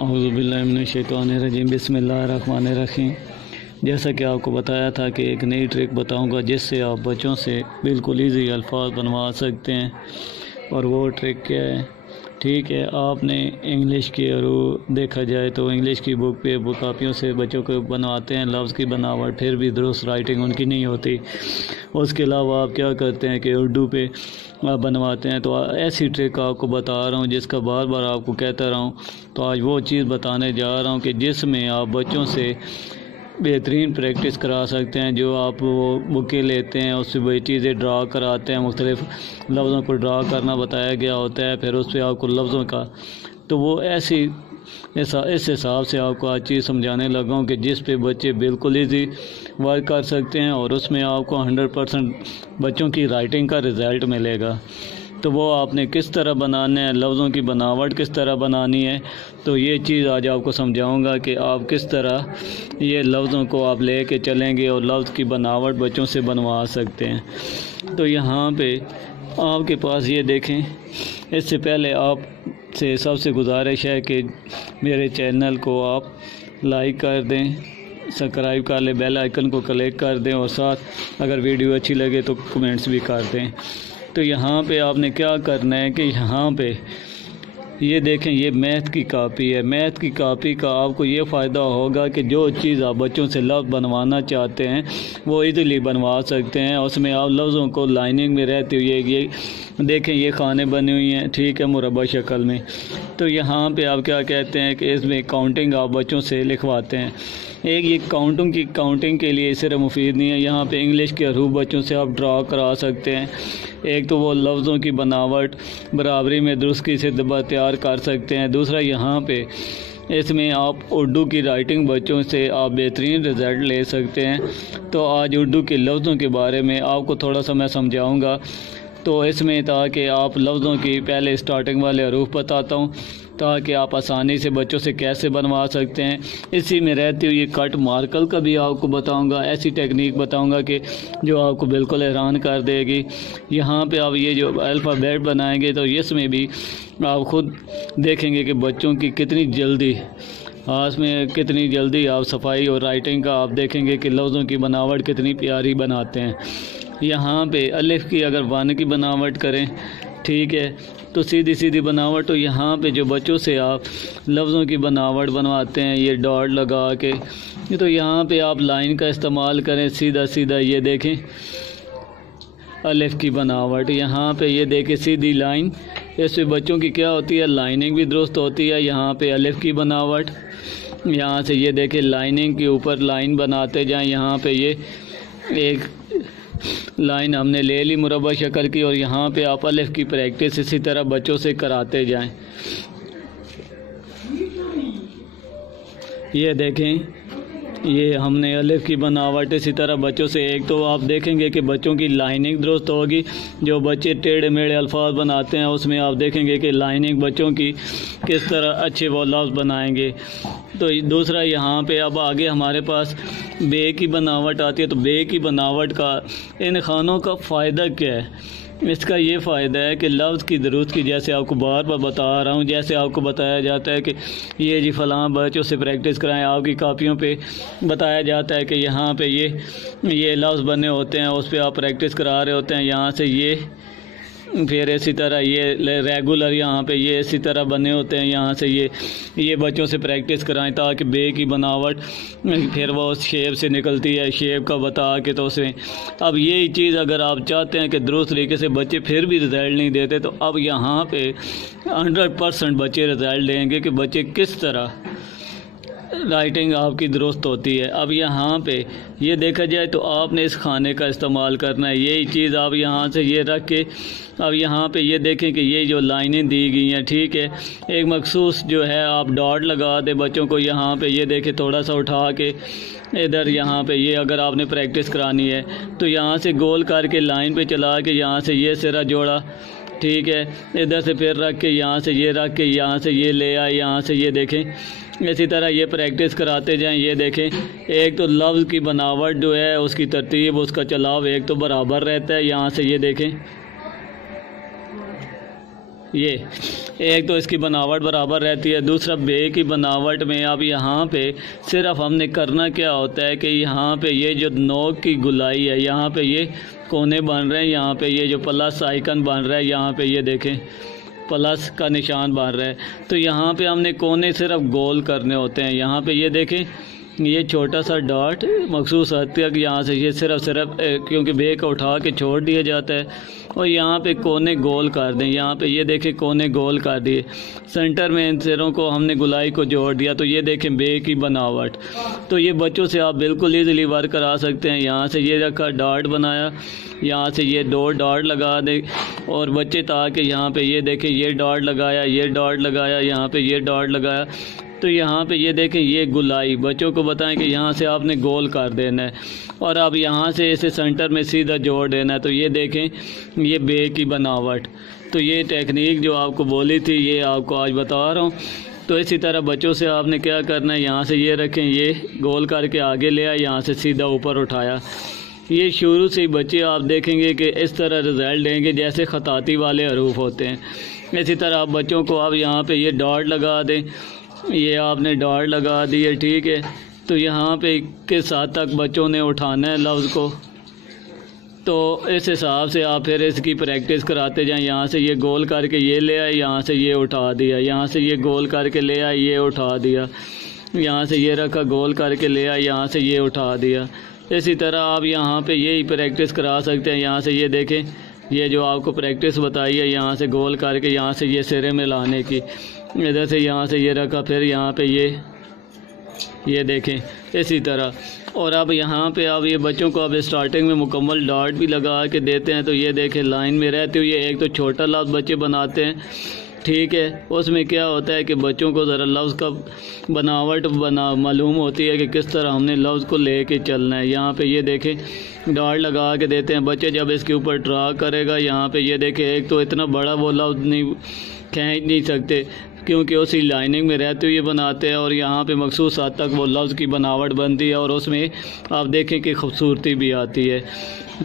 औज़ुबिल्लाहिमिनश्शैतानिर्रजीम बिस्मिल्लाहिर्रहमानिर्रहीम। जैसा कि आपको बताया था कि एक नई ट्रिक बताऊंगा जिससे आप बच्चों से बिल्कुल इजी अल्फाज बनवा सकते हैं। और वो ट्रिक क्या है? ठीक है, आपने इंग्लिश की देखा जाए तो इंग्लिश की बुक पे वो कापियों से बच्चों को बनवाते हैं लफ्ज़ की बनावट, फिर भी दुरुस्त राइटिंग उनकी नहीं होती। उसके अलावा आप क्या करते हैं कि उर्दू पे आप बनवाते हैं। तो ऐसी ट्रिक आपको बता रहा हूँ जिसका बार बार आपको कहता रहा हूँ। तो आज वो चीज़ बताने जा रहा हूँ कि जिसमें आप बच्चों से बेहतरीन प्रैक्टिस करा सकते हैं। जो आप वो बुकें लेते हैं उससे वही चीज़ें ड्रा कराते हैं, मुख्तलिफ़ लफ्ज़ों को ड्रा करना बताया गया होता है, फिर उस पर आपको लफ्ज़ों का तो वो इस हिसाब से आपको आज चीज़ समझाने लगा हूँ कि जिस पे बच्चे बिल्कुल ईजी वर्क कर सकते हैं और उसमें आपको 100% बच्चों की राइटिंग का रिज़ल्ट मिलेगा। तो वो आपने किस तरह बनाना है, लफ्ज़ों की बनावट किस तरह बनानी है, तो ये चीज़ आज आपको समझाऊंगा कि आप किस तरह ये लफ्ज़ों को आप ले कर चलेंगे और लफ्ज़ की बनावट बच्चों से बनवा सकते हैं। तो यहाँ पे आपके पास ये देखें, इससे पहले आप से सबसे गुजारिश है कि मेरे चैनल को आप लाइक कर दें, सब्सक्राइब कर लें, बेल आइकन को क्लिक कर दें और साथ अगर वीडियो अच्छी लगे तो कमेंट्स भी कर दें। तो यहाँ पे आपने क्या करना है कि यहाँ पे ये देखें, ये मैथ की कापी है। मैथ की कापी का आपको ये फ़ायदा होगा कि जो चीज़ आप बच्चों से लफ्ज़ बनवाना चाहते हैं वो इजीली बनवा सकते हैं। उसमें आप लफ्ज़ों को लाइनिंग में रहते हुए ये देखें, ये खाने बनी हुई हैं, ठीक है, मुरब्बा शक्ल में। तो यहाँ पे आप क्या कहते हैं कि इसमें काउंटिंग आप बच्चों से लिखवाते हैं। ये काउंटिंग के लिए सिर्फ मुफीद नहीं है, यहाँ पे इंग्लिश के हरूफ बच्चों से आप ड्रा करा सकते हैं। एक तो वो लफ्ज़ों की बनावट बराबरी में दुरुस्ती से तैयार कर सकते हैं। दूसरा, यहाँ पे इसमें आप उर्दू की राइटिंग बच्चों से आप बेहतरीन रिज़ल्ट ले सकते हैं। तो आज उर्दू के लफ्ज़ों के बारे में आपको थोड़ा सा मैं समझाऊँगा। तो इसमें ताकि आप लफ्ज़ों की पहले स्टार्टिंग वाले हरूफ बताता हूँ ताकि आप आसानी से बच्चों से कैसे बनवा सकते हैं। इसी में रहती हुई कट मार्कर का भी आपको बताऊंगा, ऐसी टेक्निक बताऊंगा कि जो आपको बिल्कुल हैरान कर देगी। यहाँ पे आप ये जो अल्फ़ाबेट बनाएंगे तो इसमें भी आप ख़ुद देखेंगे कि बच्चों की कितनी जल्दी कितनी जल्दी आप सफाई और राइटिंग का आप देखेंगे कि लफ्ज़ों की बनावट कितनी प्यारी बनाते हैं। यहाँ पे अलिफ की अगर 1 की बनावट करें, ठीक है, तो सीधी सीधी बनावट। तो यहाँ पे जो बच्चों से आप लफ्ज़ों की बनावट बनवाते हैं ये डॉट लगा के, तो यहाँ पे आप लाइन का इस्तेमाल करें, सीधा सीधा ये देखें अलिफ की बनावट। यहाँ पे ये देखें सीधी लाइन, इससे बच्चों की क्या होती है, लाइनिंग भी दुरुस्त होती है। यहाँ पे अलिफ की बनावट, यहाँ से ये देखें लाइनिंग के ऊपर लाइन बनाते जाएं। यहाँ पे ये एक लाइन हमने ले ली मुरब्बा शक्ल की और यहाँ पे आप अलिफ की प्रैक्टिस इसी तरह बच्चों से कराते जाएं। ये देखें, ये हमने अलिफ की बनावट इसी तरह बच्चों से, एक तो आप देखेंगे कि बच्चों की लाइनिंग दुरुस्त होगी। जो बच्चे टेढ़े मेढ़े अल्फाज बनाते हैं उसमें आप देखेंगे कि लाइनिंग बच्चों की किस तरह अच्छे वो लफ्ज़ बनाएंगे। तो दूसरा, यहाँ पे अब आगे हमारे पास बे की बनावट आती है। तो बे की बनावट का इन खानों का फ़ायदा क्या है? इसका ये फ़ायदा है कि लफ्ज़ की दुरुस्त की, जैसे आपको बार बार बता रहा हूँ, जैसे आपको बताया जाता है कि ये जी फ़लाँ बच्चों से प्रैक्टिस कराएं, आपकी कापियों पे बताया जाता है कि यहाँ पे ये लफ्ज़ बने होते हैं, उस पर आप प्रैक्टिस करा रहे होते हैं। यहाँ से ये फिर इसी तरह ये रेगुलर यहाँ पे ये इसी तरह बने होते हैं। यहाँ से ये बच्चों से प्रैक्टिस कराएं ताकि बे की बनावट फिर वो उस शेप से निकलती है, शेप का बता के। तो उसमें अब यही चीज़ अगर आप चाहते हैं कि दुरुस्त तरीके से बच्चे फिर भी रिज़ल्ट नहीं देते, तो अब यहाँ पे 100% बच्चे रिज़ल्ट देंगे कि बच्चे किस तरह राइटिंग आपकी दुरुस्त होती है। अब यहाँ पे ये देखा जाए तो आपने इस खाने का इस्तेमाल करना है। यही चीज़ आप यहाँ से ये रख के अब यहाँ पे ये देखें कि ये जो लाइनें दी गई हैं, ठीक है, एक मखसूस जो है आप डॉट लगा दें बच्चों को। यहाँ पे ये देखें, थोड़ा सा उठा के इधर यहाँ पे ये अगर आपने प्रैक्टिस करानी है तो यहाँ से गोल करके लाइन पे चला के यहाँ से ये सिरा जोड़ा, ठीक है, इधर से फिर रख के यहाँ से ये रख के यहाँ से ये ले आए, यहाँ से ये देखें इसी तरह ये प्रैक्टिस कराते जाएं। ये देखें, एक तो लफ्ज़ की बनावट जो है उसकी तरतीब, उसका चलाव एक तो बराबर रहता है। यहाँ से ये देखें, ये एक तो इसकी बनावट बराबर रहती है, दूसरा बे की बनावट में अब यहाँ पे सिर्फ हमने करना क्या होता है कि यहाँ पे ये जो नोक की गुलाई है, यहाँ पे ये कोने बन रहे हैं, यहाँ पे ये जो प्लस आइकन बन रहा है, यहाँ पे ये देखें प्लस का निशान बन रहा है। तो यहाँ पे हमने कोने सिर्फ गोल करने होते हैं। यहाँ पे ये देखें ये छोटा सा डॉट मखसूस हद तक यहाँ से ये सिर्फ क्योंकि बे को उठा के छोड़ दिया जाता है, और यहाँ पे कोने गोल कर दें। यहाँ पे ये देखें कोने गोल कर दिए, सेंटर में इन सिरों को हमने गुलाई को जोड़ दिया। तो ये देखें बे की बनावट। तो ये बच्चों से आप बिल्कुल ईज़िली वर्क करा सकते हैं। यहाँ से ये रखा डॉट बनाया, यहाँ से ये 2 डॉट लगा दें, और बच्चे ताकि यहाँ पे ये देखें ये डॉट लगाया, ये डॉट लगाया, यहाँ पे ये डॉट लगाया। तो यहाँ पे ये देखें ये गुलाई, बच्चों को बताएं कि यहाँ से आपने गोल कर देना है, और अब यहाँ से इसे सेंटर में सीधा जोड़ देना है। तो ये देखें ये बे की बनावट। तो ये टेक्निक जो आपको बोली थी ये आपको आज बता रहा हूँ। तो इसी तरह बच्चों से आपने क्या करना है, यहाँ से ये रखें, ये गोल करके आगे ले आए, यहाँ से सीधा ऊपर उठाया। ये शुरू से ही बच्चे आप देखेंगे कि इस तरह रिज़ल्ट देंगे जैसे ख़ताती वाले हरूफ होते हैं। इसी तरह आप बच्चों को आप यहाँ पे ये डॉट लगा दें, ये आपने डॉट लगा दिए, ठीक है। तो यहाँ पे किस हद तक बच्चों ने उठाना है लफ्ज़ को, तो इस हिसाब से आप फिर इसकी प्रैक्टिस कराते जाएं। यहाँ से ये गोल करके ये ले आए, यहाँ से ये उठा दिया, यहाँ से ये गोल करके ले आए, ये उठा दिया, यहाँ से ये रखा गोल करके ले आए, यहाँ से ये उठा दिया। इसी तरह आप यहाँ पे यही प्रैक्टिस करा सकते हैं। यहाँ से ये देखें ये जो आपको प्रैक्टिस बताई है, यहाँ से गोल करके यहाँ से ये सिरे में लाने की, इधर से यहाँ से ये रखा, फिर यहाँ पे ये देखें इसी तरह। और अब यहाँ पे अब ये बच्चों को अब स्टार्टिंग में मुकम्मल डॉट भी लगा के देते हैं। तो ये देखें लाइन में रहते हुए एक तो छोटा लफ्ज़ बच्चे बनाते हैं, ठीक है। उसमें क्या होता है कि बच्चों को ज़रा लफ्ज़ का बनावट मालूम होती है कि किस तरह हमने लफ्ज़ को ले कर चलना है। यहाँ पे ये देखें डॉट लगा के देते हैं। बच्चे जब इसके ऊपर ड्रा करेगा, यहाँ पे ये देखें एक तो इतना बड़ा वो लफ्ज़ नहीं खींच नहीं सकते क्योंकि उसी लाइनिंग में रहते हुए बनाते हैं, और यहाँ पे मखसूस हद तक वो लफ्ज़ की बनावट बनती है, और उसमें आप देखें कि खूबसूरती भी आती है।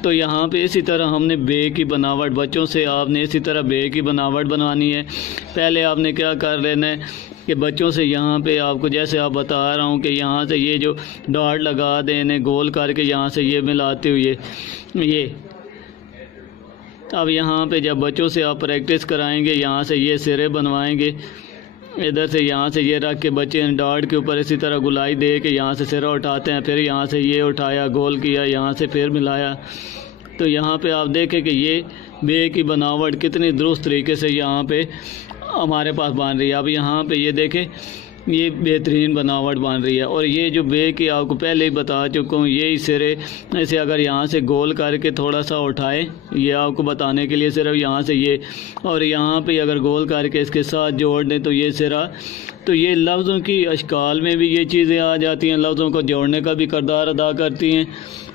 तो यहाँ पे इसी तरह हमने बे की बनावट बच्चों से आपने इसी तरह बे की बनावट बनानी है। पहले आपने क्या कर लेना है कि बच्चों से यहाँ पे आपको जैसे आप बता रहा हूँ कि यहाँ से ये जो डॉट लगा दें, इन्हें गोल करके यहाँ से ये मिलाते हुए ये। अब यहाँ पे जब बच्चों से आप प्रैक्टिस कराएंगे, यहाँ से ये सिरे बनवाएंगे, इधर से यहाँ से ये रख के बच्चे डॉट के ऊपर इसी तरह गुलाई दे के यहाँ से सिरा उठाते हैं, फिर यहाँ से ये उठाया गोल किया, यहाँ से फिर मिलाया। तो यहाँ पे आप देखें कि ये बे की बनावट कितनी दुरुस्त तरीके से यहाँ पे हमारे पास बन रही है। अब यहाँ पे ये देखें ये बेहतरीन बनावट बन रही है। और ये जो बे की आपको पहले ही बता चुका हूँ, ये सिरे ऐसे अगर यहाँ से गोल करके थोड़ा सा उठाए, ये आपको बताने के लिए सिर्फ यहाँ से ये, और यहाँ पे अगर गोल करके इसके साथ जोड़ दें तो ये सिरा। तो ये लफ्ज़ों की अशकाल में भी ये चीज़ें आ जाती हैं, लफ्ज़ों को जोड़ने का भी किरदार अदा करती हैं,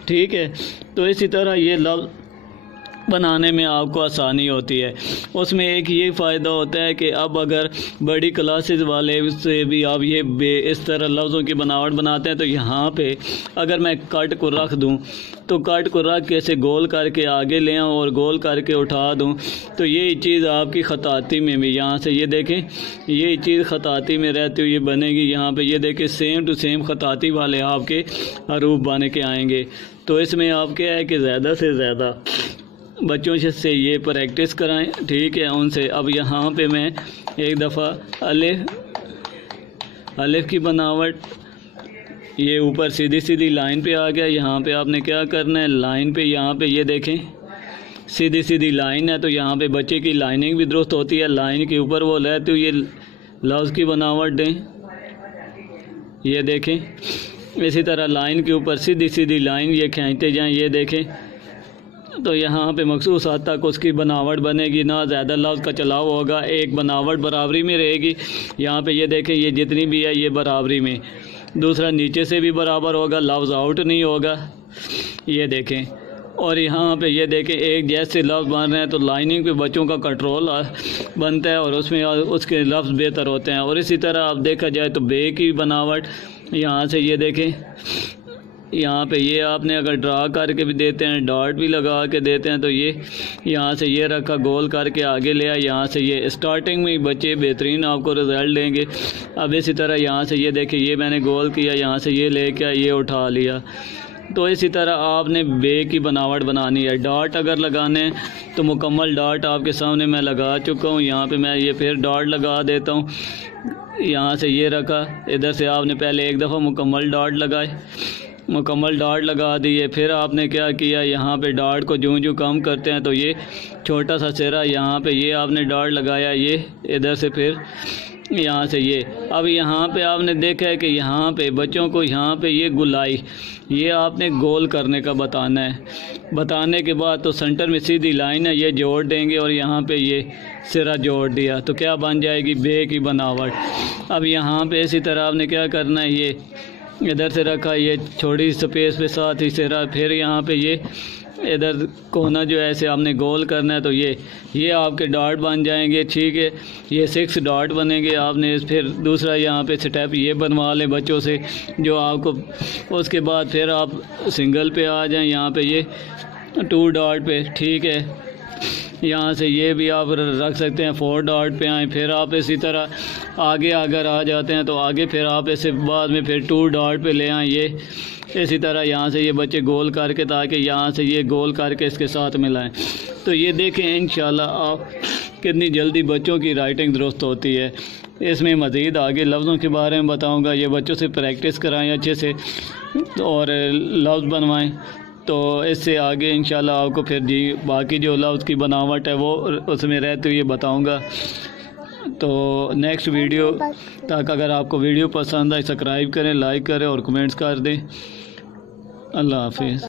ठीक है। तो इसी तरह ये लफ्ज़ बनाने में आपको आसानी होती है। उसमें एक ये फ़ायदा होता है कि अब अगर बड़ी क्लासेस वाले से भी आप ये इस तरह लफ्ज़ों की बनावट बनाते हैं, तो यहाँ पे अगर मैं कट को रख दूँ तो कट को रख के इसे गोल करके आगे ले आऊँ और गोल करके उठा दूँ, तो ये चीज़ आपकी ख़ताती में भी यहाँ से ये देखें ये चीज़ ख़ताती में रहती हुई बनेगी। यहाँ पे ये देखें सेम टू सेम ख़ताती वाले आपके हरूफ बन के आएंगे। तो इसमें आप क्या है कि ज़्यादा से ज़्यादा बच्चों से ये प्रैक्टिस कराएं, ठीक है उनसे। अब यहाँ पे मैं एक दफ़ा अलिफ की बनावट ये ऊपर सीधी सीधी लाइन पे आ गया। यहाँ पे आपने क्या करना है, लाइन पे यहाँ पे ये देखें सीधी सीधी लाइन है, तो यहाँ पे बच्चे की लाइनिंग भी दुरुस्त होती है। लाइन के ऊपर वो रहते हुए लफ्ज़ की बनावट दें, ये देखें इसी तरह लाइन के ऊपर सीधी सीधी लाइन ये खींचते जाएं, ये देखें। तो यहाँ पे मखसूस हद तक उसकी बनावट बनेगी, ना ज़्यादा लफ्ज़ का चलाव होगा, एक बनावट बराबरी में रहेगी। यहाँ पे ये देखें ये जितनी भी है ये बराबरी में, दूसरा नीचे से भी बराबर होगा, लफ्ज़ आउट नहीं होगा, ये देखें। और यहाँ पे ये देखें एक जैसे लफ्ज़ बन रहे हैं तो लाइनिंग पे बच्चों का कंट्रोल बनता है और उसमें उसके लफ्ज़ बेहतर होते हैं। और इसी तरह आप देखा जाए तो बे की बनावट यहाँ से ये देखें यहाँ पे ये आपने अगर ड्रा करके भी देते हैं, डॉट भी लगा के देते हैं, तो ये यहाँ से ये रखा, गोल करके आगे ले आया। यहाँ से ये स्टार्टिंग में बच्चे बेहतरीन आपको रिज़ल्ट देंगे। अब इसी तरह यहाँ से ये देखिए, ये मैंने गोल किया, यहाँ से ये लेके आया, ये उठा लिया। तो इसी तरह आपने बे की बनावट बनानी है। डॉट अगर लगाने हैं तो मुकम्मल डॉट आपके सामने मैं लगा चुका हूँ। यहाँ पे मैं ये फिर डॉट लगा देता हूँ। यहाँ से ये रखा, इधर से आपने पहले एक दफ़ा मुकम्मल डॉट लगाए, मुकम्मल डॉट लगा दिए। फिर आपने क्या किया, यहाँ पे डॉट को जूं कम करते हैं तो ये छोटा सा सिरा, यहाँ पे ये आपने डॉट लगाया, ये इधर से फिर यहाँ से ये। अब यहाँ पे आपने देखा है कि यहाँ पे बच्चों को यहाँ पे ये गुलाई, ये आपने गोल करने का बताना है। बताने के बाद तो सेंटर में सीधी लाइन है, ये जोड़ देंगे और यहाँ पे ये सिरा जोड़ दिया तो क्या बन जाएगी, बे की बनावट। अब यहाँ पे इसी तरह आपने क्या करना है, ये इधर से रखा, ये छोटी स्पेस पे साथ ही सिरा, फिर यहाँ पे ये इधर कोना जो है ऐसे आपने गोल करना है तो ये आपके डॉट बन जाएंगे। ठीक है, ये 6 डॉट बनेंगे। आपने फिर दूसरा यहाँ पे स्टेप ये बनवा लें बच्चों से जो आपको, उसके बाद फिर आप सिंगल पे आ जाएं, यहाँ पे ये 2 डॉट पे। ठीक है, यहाँ से ये भी आप रख सकते हैं, 4 डॉट पे आए। फिर आप इसी तरह आगे अगर आ जाते हैं तो आगे फिर आप ऐसे बाद में फिर 2 डॉट पे ले आएँ। ये इसी तरह यहाँ से ये बच्चे गोल करके, ताकि यहाँ से ये गोल करके इसके साथ मिलाएं। तो ये देखें इंशाल्लाह आप कितनी जल्दी बच्चों की राइटिंग दुरुस्त होती है। इसमें मज़ीद आगे लफ्ज़ों के बारे में बताऊँगा। ये बच्चों से प्रैक्टिस कराएँ अच्छे से और लफ्ज़ बनवाएँ, तो इससे आगे इंशाल्लाह आपको फिर जी बाकी जो लफ्ज़ की बनावट है वो उसमें रहते हुए बताऊँगा। तो नेक्स्ट वीडियो तक अगर आपको वीडियो पसंद आए, सब्सक्राइब करें, लाइक करें और कमेंट्स कर दें। अल्लाह हाफिज़।